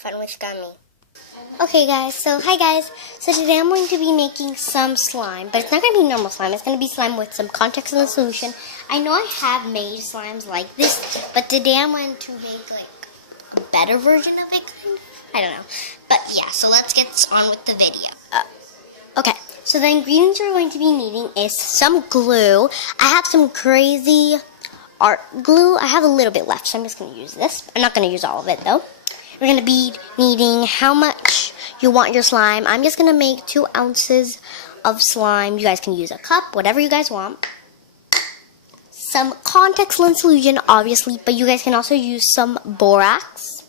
Fun with gummy. Okay guys, so hi guys. So today I'm going to be making some slime, but it's not going to be normal slime. It's going to be slime with some contactlen solution. I know I have made slimes like this, but today I'm going to make like a better version of it, kind of. I don't know. But yeah, so let's get on with the video. Okay, so the ingredients you're going to be needing is some glue. I have some crazy art glue. I have a little bit left, so I'm just going to use this. I'm not going to use all of it though. We're going to be needing how much you want your slime. I'm just going to make 2 ounces of slime. You guys can use a cup, whatever you guys want. Some contactlen solution, obviously, but you guys can also use some borax.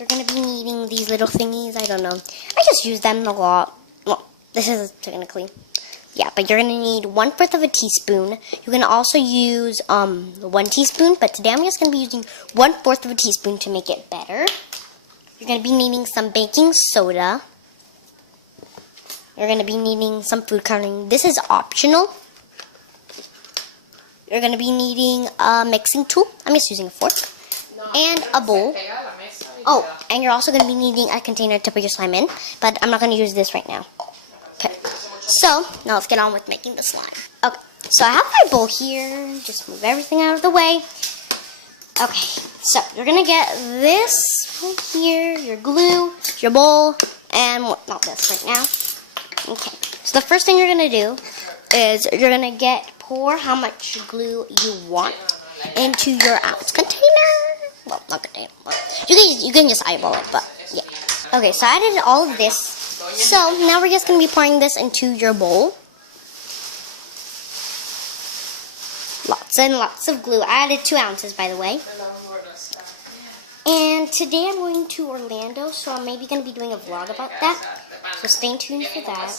You're going to be needing these little thingies. I don't know. I just use them a lot. Well, this is technically... Yeah, but you're going to need 1/4 of a teaspoon. You can also use 1 teaspoon, but today I'm just going to be using 1/4 of a teaspoon to make it better. You're going to be needing some baking soda. You're going to be needing some food coloring. This is optional. You're going to be needing a mixing tool. I'm just using a fork. And a bowl. Oh, and you're also going to be needing a container to put your slime in, but I'm not going to use this right now. Okay. So, now let's get on with making the slime. Okay, so I have my bowl here. Just move everything out of the way. Okay, so you're going to get this right here, your glue, your bowl, and not this right now. Okay, so the first thing you're going to do is you're going to pour how much glue you want into your ounce container. Well, not container. Well, you can just eyeball it, but yeah. Okay, so I added all of this. So, now we're just going to be pouring this into your bowl. Lots and lots of glue. I added 2 ounces, by the way. And today I'm going to Orlando, so I'm maybe going to be doing a vlog about that. So stay tuned for that.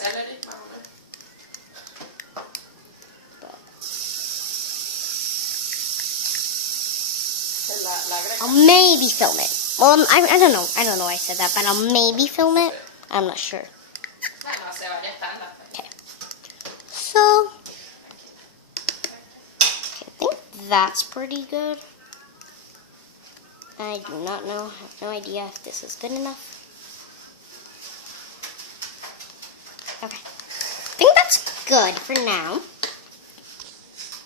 I'll maybe film it. Well, I don't know. I don't know why I said that, but I'll maybe film it. I'm not sure. Okay. So, I think that's pretty good. I do not know. I have no idea if this is good enough. Okay. I think that's good for now.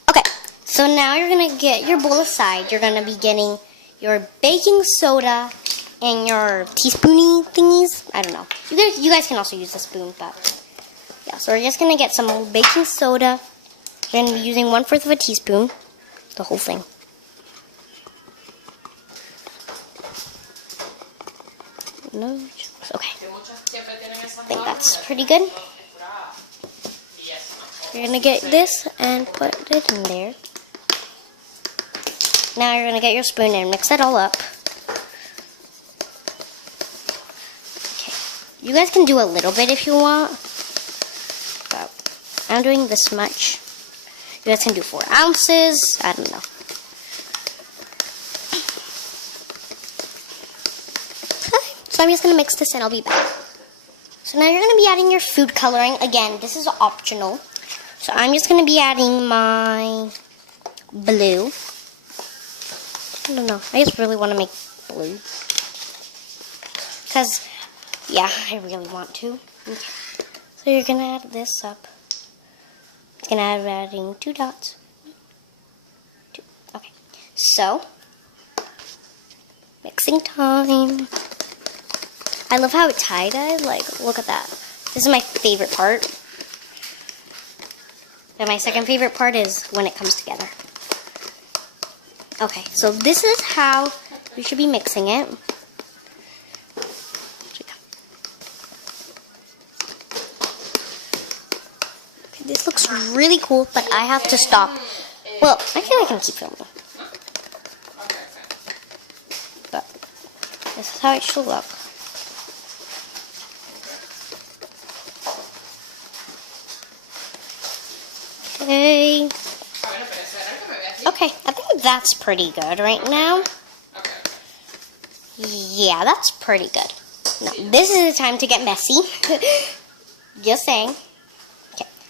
Okay. So now you're going to get your bowl aside. You're going to be getting your baking soda and your teaspoony thingies. I don't know. You guys can also use a spoon, but yeah. So we're just gonna get some baking soda. We're gonna be using 1/4 of a teaspoon, the whole thing. No, okay. I think that's pretty good. You're gonna get this and put it in there. Now you're gonna get your spoon and mix it all up. You guys can do a little bit if you want, but I'm doing this much. You guys can do 4 ounces. I don't know. Okay, so I'm just going to mix this and I'll be back. So now you're going to be adding your food coloring. Again, this is optional. So I'm just going to be adding my blue. I don't know. I just really want to make blue. Because... yeah, I really want to. Okay. So you're going to add this up. It's going to add adding 2 dots. 2. Okay. So, mixing time. I love how it's tie-dyed. Like, look at that. This is my favorite part. And my second favorite part is when it comes together. Okay, so this is how you should be mixing it. This looks really cool, but I have to stop. Well, I think I can keep filming. But this is how it should look. Okay. Okay, I think that's pretty good right now. Yeah, that's pretty good. Now, this is the time to get messy. Just saying.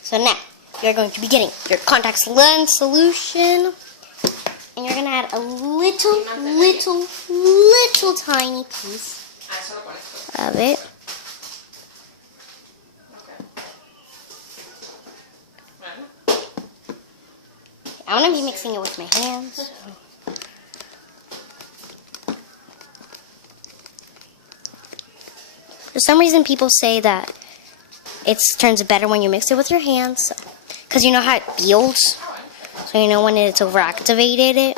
So now, you're going to be getting your contactlen solution. And you're gonna add a little tiny piece of it. I'm gonna be mixing it with my hands. For some reason, people say that it turns better when you mix it with your hands, because you know how it feels. So you know when it's overactivated.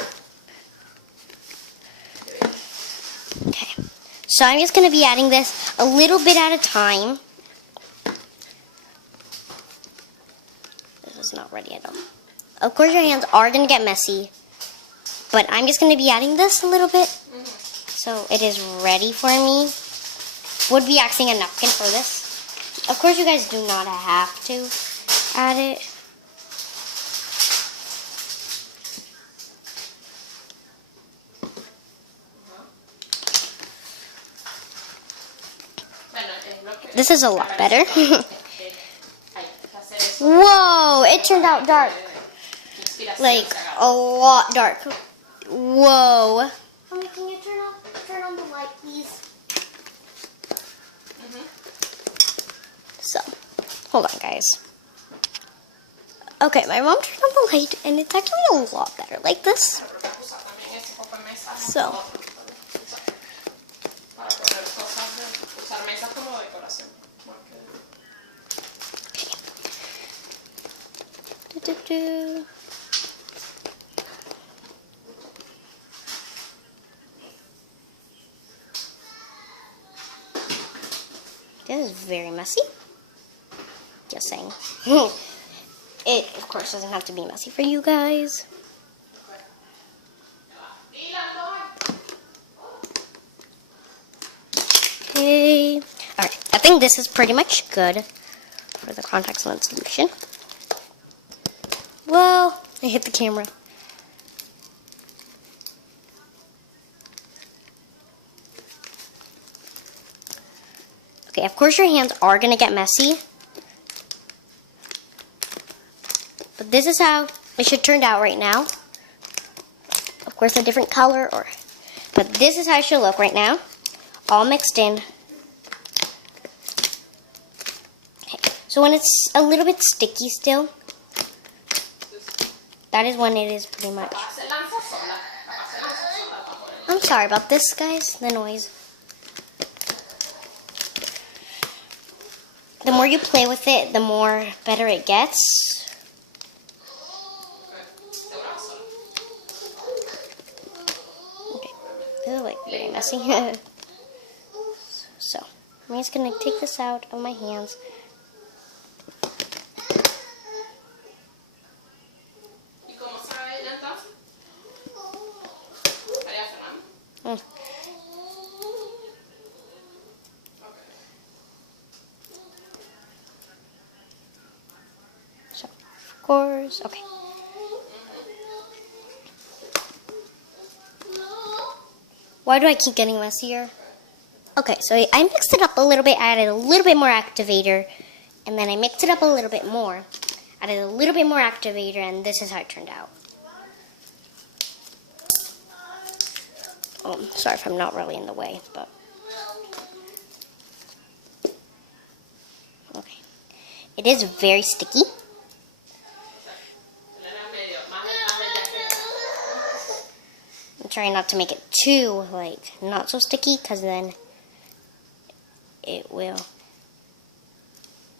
Okay. So I'm just gonna be adding this a little bit at a time. This is not ready at all. Of course, your hands are gonna get messy, but I'm just gonna be adding this a little bit, so it is ready for me. Would be using a napkin for this. Of course, you guys do not have to add it. This is a lot better. Whoa, it turned out dark. Like, a lot dark. Whoa. Mommy, can you turn on the light, please? So, hold on, guys. Okay, my mom turned on the light, and it's actually a lot better like this. So. Okay. This is very messy. Just saying. It, of course, doesn't have to be messy for you guys. Okay. Alright, I think this is pretty much good for the contactlen solution. Whoa, I hit the camera. Okay, of course your hands are going to get messy. But this is how it should turn out right now. Of course, a different color, but this is how it should look right now. All mixed in. Okay, so when it's a little bit sticky still, that is when it is pretty much. I'm sorry about this, guys, the noise. The more you play with it, the more better it gets. Okay, this is like very messy. So, I'm just gonna take this out of my hands. So, of course, okay. Why do I keep getting messier? Okay, so I mixed it up a little bit, added a little bit more activator, and then I mixed it up a little bit more, added a little bit more activator, and this is how it turned out. Oh, sorry if I'm not really in the way, but... Okay. It is very sticky. I'm trying not to make it too, like, not so sticky, because then it will...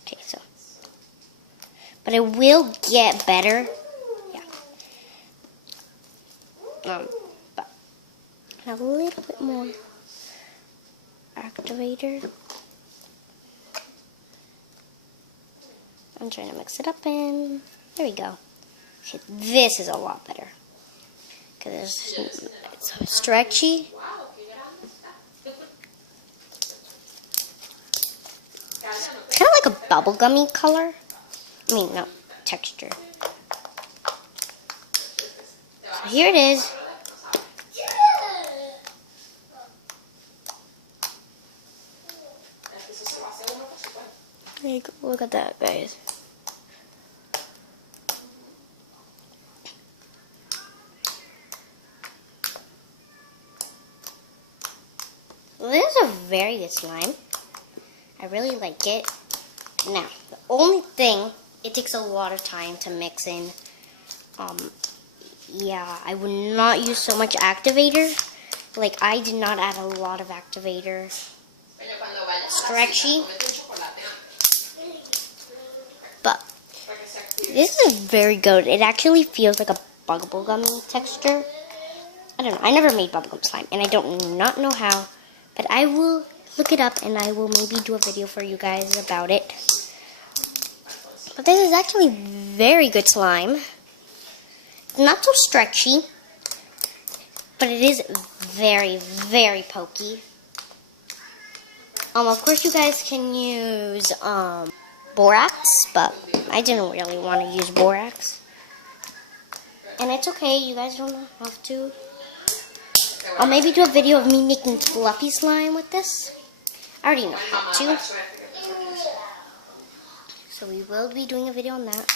Okay, so... But it will get better. Yeah. But a little bit more activator. I'm trying to mix it up in. There we go. Okay, this is a lot better. Because it's stretchy. It's kind of like a bubblegummy color. I mean, no, texture. So here it is. Like, look at that, guys. very good slime. I really like it. Now, the only thing, it takes a lot of time to mix in. Yeah, I would not use so much activator. Like, I did not add a lot of activator. Stretchy. But this is very good. It actually feels like a bubblegummy texture. I don't know. I never made bubblegum slime, and I don't not know how. But I will look it up, and I will maybe do a video for you guys about it. But this is actually very good slime. Not so stretchy, but it is very, very pokey. Of course, you guys can use borax, but I didn't really want to use borax. And it's okay, you guys don't have to. I'll maybe do a video of me making fluffy slime with this. I already know how to. So we will be doing a video on that.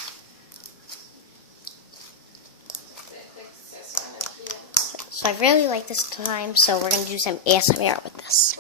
So I really like this slime, so we're going to do some ASMR with this.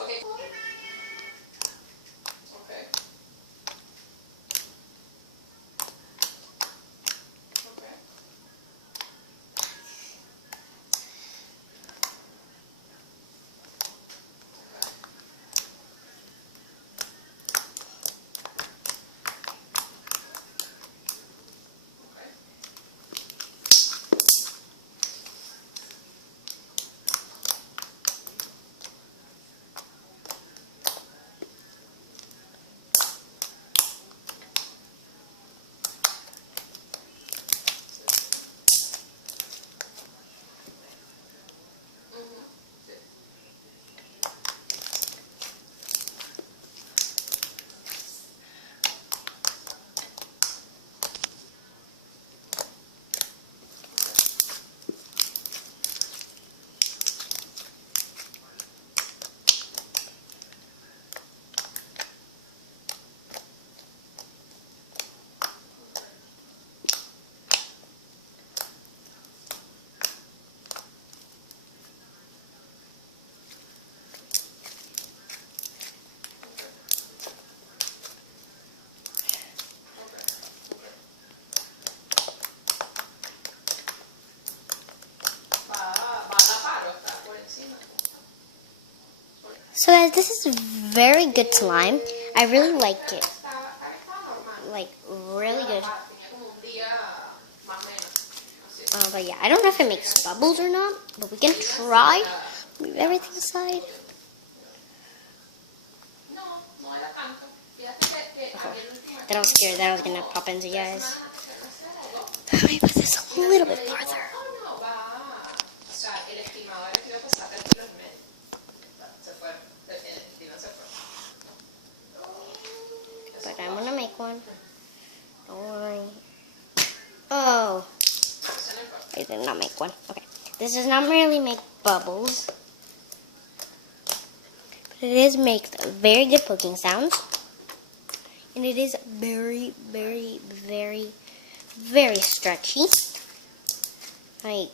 So guys, this is very good slime. I really like it. Like, really good. But yeah, I don't know if it makes bubbles or not, but we can try. Move everything aside. Then I was scared that I was going to pop into you guys. Let me put this a little bit farther. But I'm going to make one. Don't worry. Oh. I did not make one. Okay. This does not really make bubbles. But it does make very good poking sounds. And it is very, very, very, very stretchy. Like,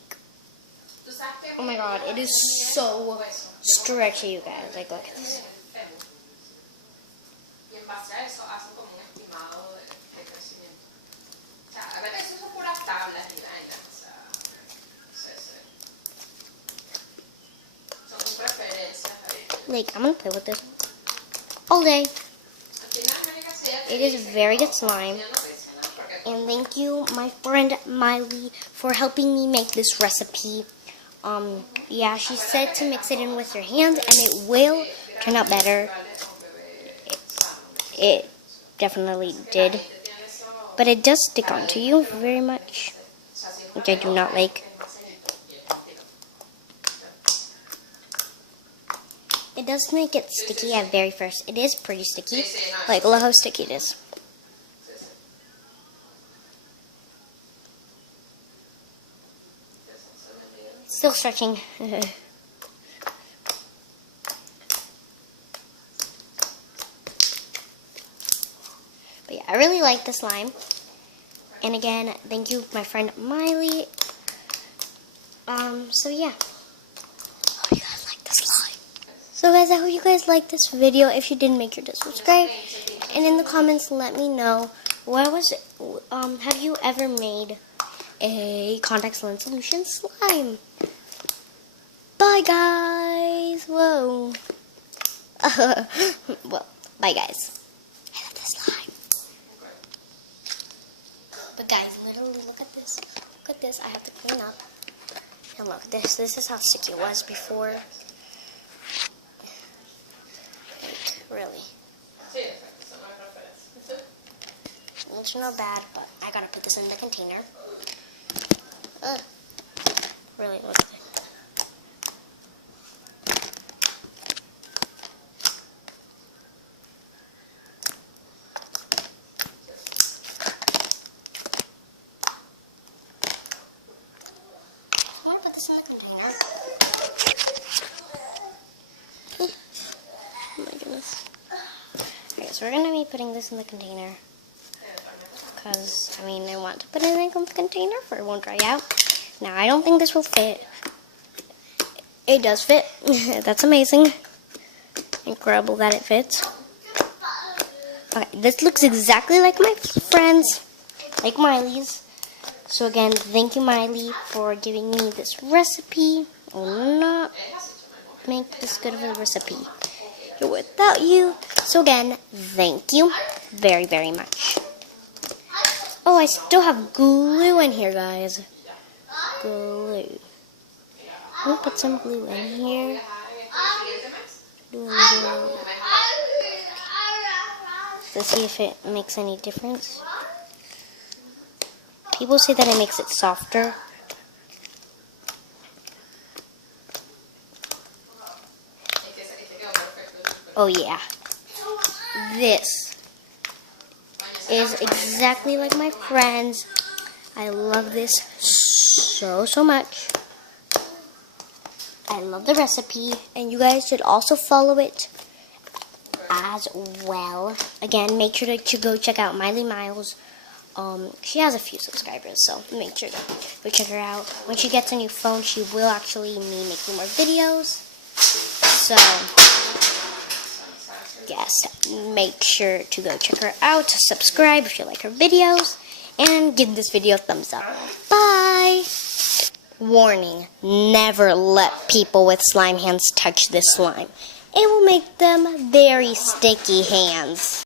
oh my god, it is so stretchy, you guys. Like, look at this. Like, I'm gonna play with this all day. It is very good slime. And thank you, my friend Miley, for helping me make this recipe. Yeah, she said to mix it in with your hands, and it will turn out better. It definitely did. But it does stick onto you very much, which I do not like. It does make it sticky at very first. It is pretty sticky. Like, look how sticky it is. Still stretching. But yeah, I really like the slime. And again, thank you, my friend Miley. So yeah. Hope you guys like the slime. So guys, I hope you guys liked this video. If you did, make sure to subscribe. And in the comments, let me know, have you ever made a contact lens solution slime? Bye guys. Whoa. Well, bye guys. I love this slime. But guys, literally look at this. Look at this. I have to clean up. And look, this is how sticky it was before. Like, really. It's not bad, but I gotta put this in the container. Really, look at it. I'm gonna put this in the container. Oh my goodness. Okay, so we're gonna be putting this in the container. Because, I mean, I want to put it in the container for it won't dry out. Now, I don't think this will fit. It does fit. That's amazing. Incredible that it fits. Okay, this looks exactly like my friends, like Miley's. So again, thank you, Miley, for giving me this recipe. I will not make this good of a recipe without you. So again, thank you very, very much. Oh, I still have glue in here, guys. Glue. I'll put some glue in here. Do a little. Let's see if it makes any difference. People say that it makes it softer. Oh yeah. This is exactly like my friends. I love this so much. I love the recipe, and you guys should also follow it as well. Again, make sure to go check out Miley Miles. She has a few subscribers, so make sure to go check her out. When she gets a new phone, she will actually be making more videos. So yes, make sure to go check her out, subscribe if you like her videos, and give this video a thumbs up. Bye! Warning, never let people with slime hands touch this slime. It will make them very sticky hands.